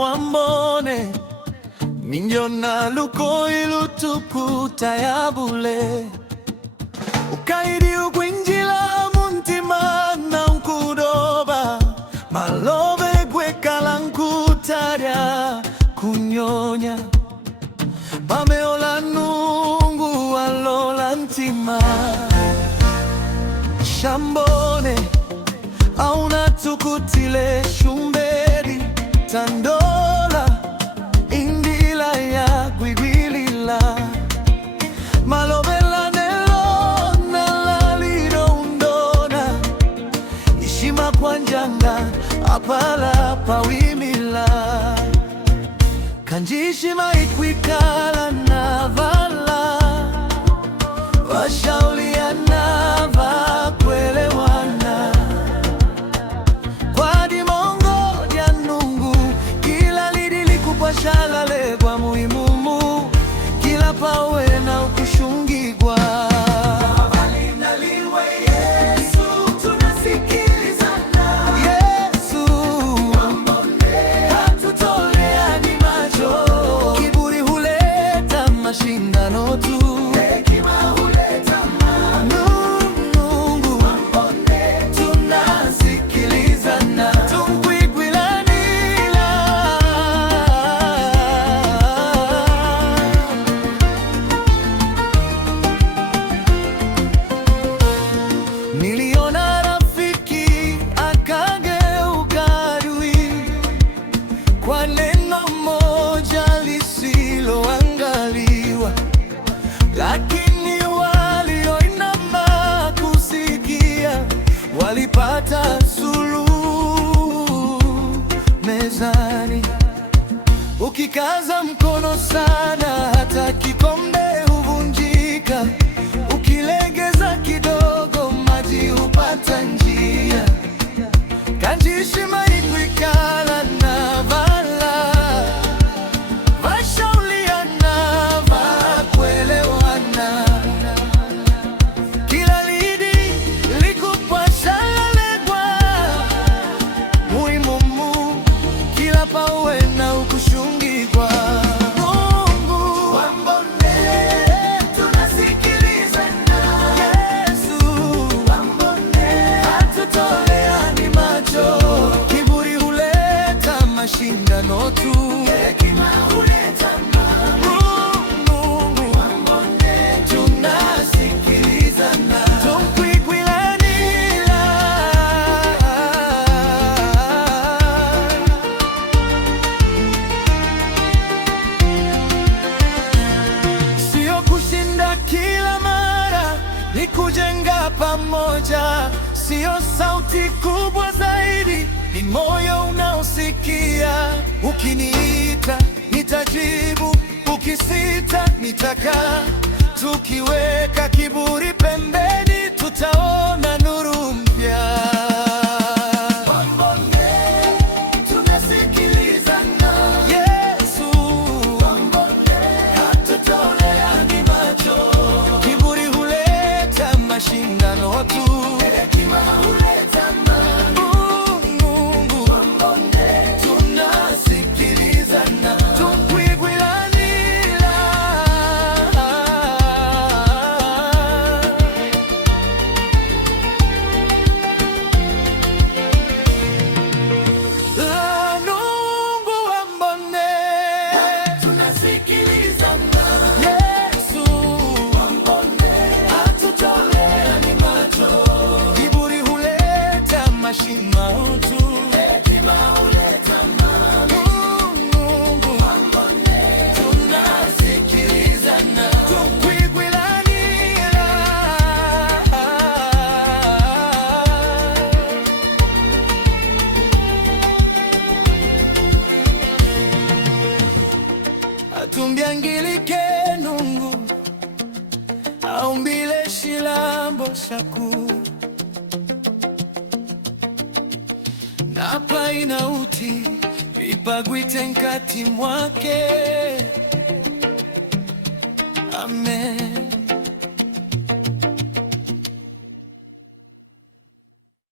wambone Ninjona luko ilutukuta ya bule Ukaidi ugwinjila muntima na unkudoba Malobe gwekala nkutaria kunyonya Pameola nungu alola ntima Shambone auna tukutile shumberi tandola indila ya gwigwilila malobela nelo nalaliro undona ishima kwanjanga apala pawimila kanjishima ikwikala navala washaulia nava kwelewana kwa dimongo dia nungu kila lidili kupashalale kwa muhimumu kila pawe na ukushungigwa mashindano tu hekima huleta Mungu wambone tunasikilizana tumkwigwilanila niliona rafiki akageuka adui kwa neno moja lisiloangaliwa lakini walioinama kusikia walipata suluhu mezani. Ukikaza mkono sana hata kikombe huvunjika, ukilegeza kidogo maji hupata njia. Kanjishima ikwikala na vala mashindano tu hekima huleta Mungu wambone tunasikilizana tumkwigwilanila sio kushinda kila mara, ni kujenga pamoja. Sio sauti kubwa zaidi, ni moyo unaosikia. Ukiniita nitajibu, ukisita nitakaa. Tukiweka kiburi pembeni, tutaona nuru mpya. Yesu hatutoleani macho. Kiburi huleta mashindano tu. Hekima huleta Mungu wambone tunasikilizana tumkwigwilanila atumbyangilikhe nungu aumbile shilambo shaku napa inauti ipagwite nkati mwake. Amen.